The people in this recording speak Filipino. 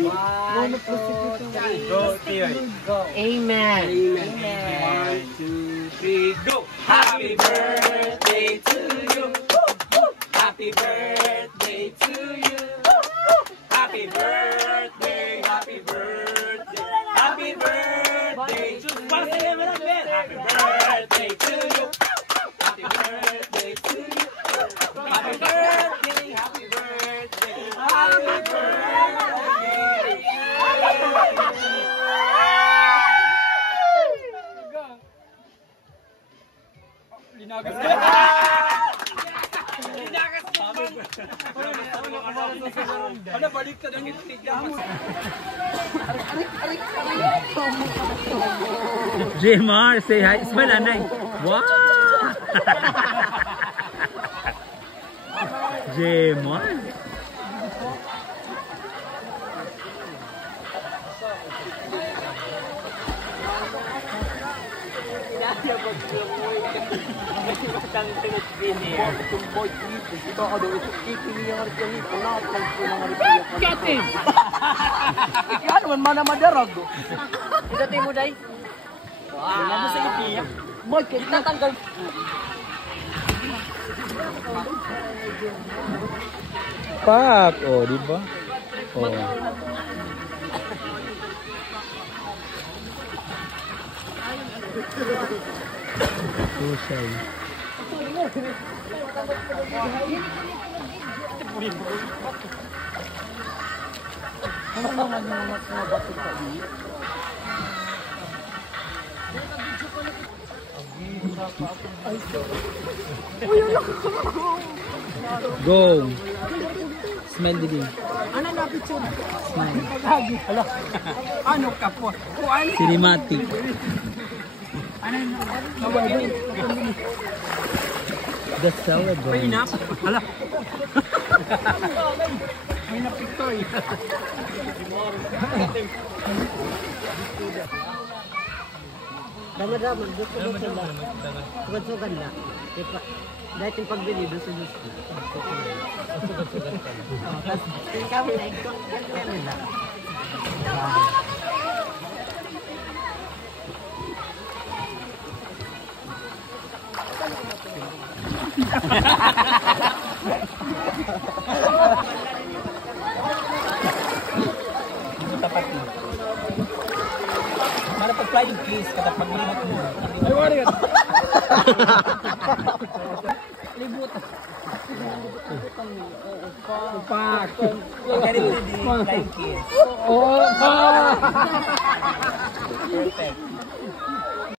One, two, three, go. Amen. Amen. 1, 2, 3, go. Happy birthday to you. Happy birthday to you. Happy birthday, happy birthday, happy birthday. Just one second, happy birthday to you. Happy birthday to you. Happy birthday, happy birthday, happy birthday. Linagas ka! Linagas ka! Ano, baliktad ang itigyan mo. Jmar, say hi. Smile, Anay. Wow! Jmar. Ano man mana madarag? Idati mo day. Wala mo sa ipiyak. Boy, kita tanggal. Pak, oh, di ba? Oh. Susay. Ano naman yung mga bato ka dito? Go. Smile din. Ano na picture? Smile. Hala. Ano ka po? Cinematic. Ano na? The celebrate. Hala. May napictoy. Damad-damad, gusto mo sila. Sugat-sugat na. Dahil yung pagbili, gusto mo sila. Sugat-sugat ka na. Tapos kami na ikaw, kaya nila. Tapat mo. Mana pag-flying kiss, kada pag-libot mo. Ay, wala yun. Libot. Upak. Pagkarin mo din, flying kiss. Oh, perfect.